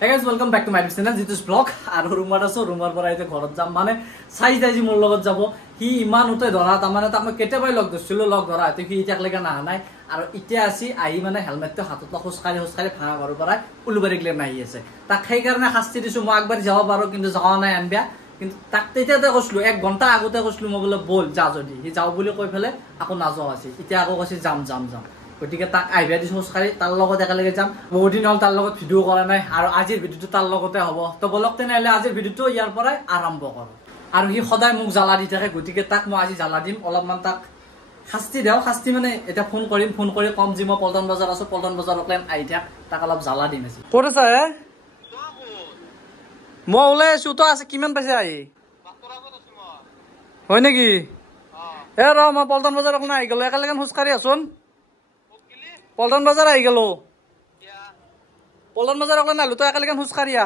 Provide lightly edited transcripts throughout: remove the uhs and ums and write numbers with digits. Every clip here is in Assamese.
Hey guys, welcome back to my channel. This vlog. Aru rumor aso rumor pora ite ghorat jam mane size daiji mor logot jabo. Hi iman ute dhora ta mane ta kete bai log dosilo log dhora ate hi itak lega na nai. Aru ite asi ahi mane helmet to hatot la hoskari phanga garu pora ulubari gler nahi ase. Ta khai karone hasti disu mo ekbar jawa paro kintu jawa nai anbia. কিন্তু তাকতে এটা কইছলো 1 ঘন্টা আগতে কইছলো মই বলে বল যা যদি হি যাও বলি কই ফেলে আকো নাজো আছে ইতিয়া আকো কইছে যাম গটিকে তাক আইবা দিছ হসখাৰি তাৰ লগত একালগে যাম বহুত দিন হল তাৰ লগত ভিডিও কৰা নাই আৰু আজিৰ ভিডিওটো তাৰ লগতে হ'ব তো বলকতে নাইলে আজিৰ ভিডিওটো ইয়াৰ পৰাই আৰম্ভ কৰো আৰু হি সদায় মোক জ্বালা দি থাকে গটিকে তাক মই আজি জ্বালা দিম অলপমান তাক শাস্তি দেও শাস্তি মানে এটা ফোন কৰি কম জি মই পল্টন বজাৰ আছো পল্টন বজাৰ অকলেন আই থাক তাক অলপ জ্বালা দিম আছে কোনছা হে মই ওলে সুতো আছে কিমান পাইছে আই হয় নেকি এ ৰ মই পল্টন বজাৰ অকলেন আই গলো একালগে হসখাৰি আছোন পল্টন বাজাৰ আহি গেল পল্টন বাজাৰ অকলে নালো তো একালগে হুচকাৰিয়া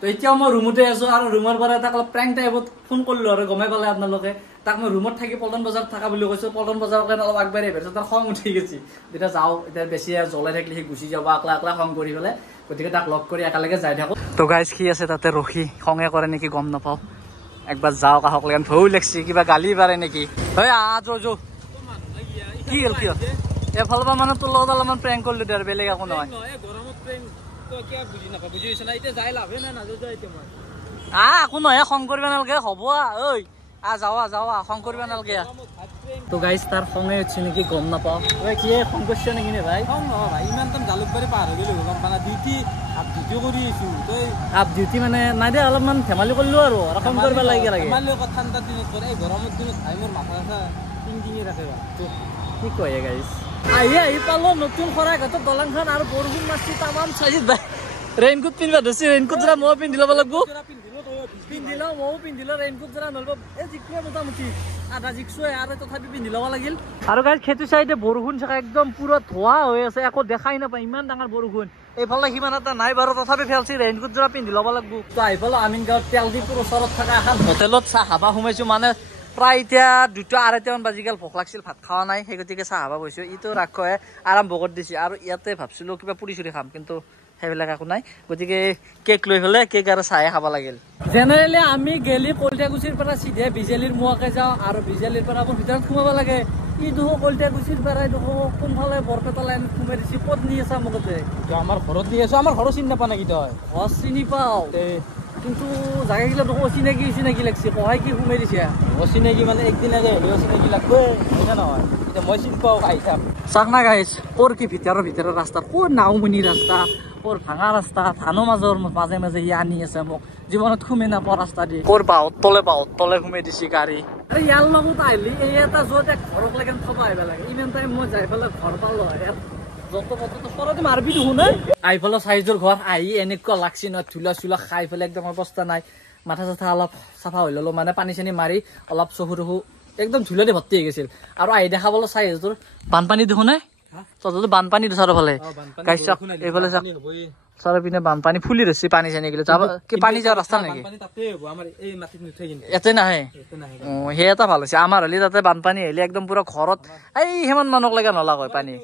তো এতিয়া মই ৰুমতে আছো আৰু ৰুমৰ পৰা তাক প্ৰেংক টাইপত ফোন কৰিলো আৰু গমে পালে আপোনালোকে তাক মই ৰুমত থাকি পল্টন বাজাৰ থাকা বুলি কৈছো পল্টন বাজাৰ অকলে অলপ আগবাঢ়ি আহিছে তাৰ খং উঠি গৈছে যেতিয়া যাও এতিয়া বেছি জ্বলাই থাকিলে সি গুচি যাব আকলা খং কৰি পেলাই গতিকে তাক লগ কৰি একালগে যাই থাকো তো গাইজ কি আছে তাতে ৰখি খঙে কৰে নেকি গম নাপাও একবাৰ যাও কাহক লাগেন ভৌ লাগছি কিবা গালি পাৰে নেকি হয় আজো কি হ'ল কি হ'ল এফালবা মানে তোৰ লগত অলপমান প্ৰেংক কৰিলো দেৰ বেলেগ একো নহয় গৰমত প্ৰেংক তো কিয় বুজি নাপা বুজি হৈছে না এতিয়া যাই লাভে না নাজো যাই এতিয়া মই একো নহয় খং কৰিব নালগে হ'ব ঐ যাৱা খং কৰিব নালগে তো গাইজ তাৰ খঙে উঠছে নেকি গম নাপাও ঐ কি খং কৰিছে নেকি নে ভাই খং নহয় ভাই ইমান টাইম জালুকবাৰী পাৰ হৈ গেলো গম পানা ডিউটি কৰি আছো তই ডিউটি মানে নাই দে অলপমান ধেমালি কৰিলো আৰু খং কৰিব লাগে ধেমালি কথা ঠাণ্ডা দিনত কৰে এই গৰমত দিনত ভাই মোৰ মাথা টিং ৰাখে তো কি কয় গাইজ আহি পালো নতুন খৰাঘাটত দলংখন আৰু বৰষুণ মাছি তামাম চাইজ ভাই ৰেইনকোট পিন্ধিবা ধৰিছে ৰেইনকোট জৰা মই পিন্ধি ল'ব লাগিব পিন্ধিলো ময়ো পিন্ধিলো ৰেইনকোট জৰা নলব এই জিকোৱে মোটামুটি আধা জিকছোৱে আৰু তথাপি পিন্ধি ল'ব লাগিল আৰু গাইজ খেতি চাইডে বৰষুণ চাকা একদম পুৰা ধোৱা হৈ আছে একো দেখাই নাপায় ইমান ডাঙৰ বৰষুণ এইফালে সিমান এটা নাই বাৰু তথাপি ফেলছি ৰেইনকোট জৰা পিন্ধি ল'ব লাগিব তো আহিফালে আমিনগাঁৱত তেলডিপুৰ ওচৰত থকা এখন হোটেলত চাহ খাবা সোমাইছো মানে প্ৰায় এতিয়া 2:30 বাজি গেল ভোক লাগছিল ভাত খাওয়া নাই সেই গতিকে চাহ খাবা বহিছো ইটো ৰাখে আৰম্ভ কৰি দিছে আৰু ইয়াতে ভাবছিলো কিবা পুৰি চুৰি খাম কিন্তু সেইবিলাক একো নাই গতিকে কেক লৈ ফেলে কেক আৰু চাহে খাব লাগিল জেনেৰেলি আমি গেলি কলিয়াগুচিৰ পৰা চিধে বিজেলিৰ মুৱাকে যাওঁ আৰু বিজেলিৰ পৰা আকৌ ভিতৰত সোমাব লাগে ই দুহ কলিয়াগুচিৰ পৰা দুহ কোনফালে বৰপেটা লাইন সোমাই দিছে ক'ত নি আছে মুখতে আমাৰ ঘৰত নি আছো আমাৰ ঘৰৰ চিনি নাপা নেকি তই ঘৰ চিনি পাও কিন্তু জায়গাগিলা দেখো চিনাকি লাগছে কহাই কি সোমাই দিছে অচিনাকি মানে একদিন আগে হেৰি অচিনাকি লাগবে হয় নহয় এতিয়া মই চিনি পাওঁ আহি থাক চাক না গাইছ ক'ৰ কি ভিতৰৰ ৰাস্তা ক'ৰ নাওমনি ৰাস্তা ক'ৰ ভাঙা ৰাস্তা ধানৰ মাজে ই আনি আছে মোক জীৱনত সোমাই নাপাওঁ ৰাস্তা দি ক'ৰ বাঁহত তলে সোমাই দিছে গাড়ী আৰু ইয়াৰ লগত আহিলি এই এটা য'ত ঘৰক লাগে থব আহিব লাগে ইমান টাইম মই যাই পেলাই ঘৰ পালো মাৰবি দেখোন আহি পেলাই চাইজৰ ঘৰ আহি এনেকুৱা লাগছি নহয় ধুলা চুলা খাই পেলাই একদম অৱস্থা নাই মাথা চাথা অলপ চাফা হৈ ললো মানে পানী চানী মাৰি অলপ চকু টকু একদম ধুলাতে ভৰ্তি হৈ গৈছিল আৰু আহি দেখা পালো চাইজটোৰ বানপানী দেখোন তহঁতো বানপানী চাৰিওফালে এইফালে চাৰি পিনে বানপানী ফুলি ৰৈছে পানী চানী গেলে কি পানী যোৱা ৰাস্তা নেকি ইয়াতে নাহে সেই এটা ভাল হৈছে আমাৰ হলে তাতে বানপানী আহিলে একদম পুৰা ঘৰত এই সিমান মানুহক লাগে নলাগৈ পানী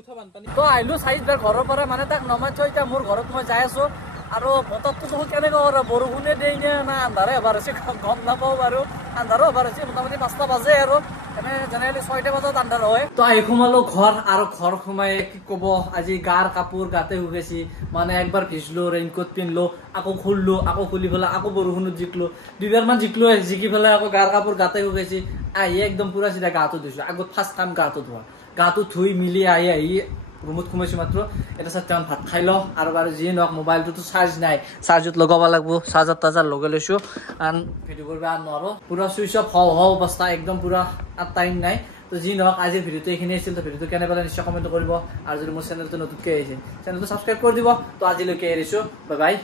তো আহিলো চাইজবাৰ ঘৰৰ পৰা মানে তাক নমাই থৈ এতিয়া মোৰ ঘৰত মই যাই আছো আৰু বতৰটো দেখোন কেনেকুৱা কৰে বৰষুণে দেই না আন্ধাৰে এবাৰ হৈছে গম নাপাওঁ বাৰু আন্ধাৰো এবাৰ হৈছে মোটামুটি 5টা বাজে আৰু এনে জেনেৰেলি 6টা বজাত আন্ধাৰ হয় তো আহি সোমালো ঘৰ আৰু ঘৰ সোমাই কি কব আজি গাৰ কাপোৰ গাতে শুকাইছি মানে একবাৰ ভিজলো ৰেইনকোট পিন্ধলো আকৌ খুলি পেলাই আকৌ বৰষুণত জিকলো 2বাৰমান জিকলো জিকি পেলাই আকৌ গাৰ কাপোৰ গাতে শুকাইছি আহি একদম পুৰা চিধা গাটো ধুইছো আগত ফাৰ্ষ্ট কাম গাটো ধুই মিলি আহি ৰুমত সোমাইছো মাত্ৰ এটা চাৰটামান ভাত খাই লওঁ আৰু বাৰু যিয়ে নহওক মোবাইলটোতো চাৰ্জ নাই চাৰ্জত লগাব লাগিব চাৰ্জাৰ লগাই লৈছো আন ভিডিঅ' কৰিব নোৱাৰো পুৰা চুইচ অফ হওঁ অৱস্থা একদম পুৰা টাইম নাই তো যি নহওক আজিৰ ভিডিঅ'টো এইখিনি আছিল তো ভিডিঅ'টো কেনে পালে নিশ্চয় কমেণ্ট কৰিব আৰু যদি মোৰ চেনেলটো নতুনকৈ আহিছে চেনেলটো ছাবস্ক্ৰাইব কৰি দিব তো আজিলৈকে এৰিছো বাই বাই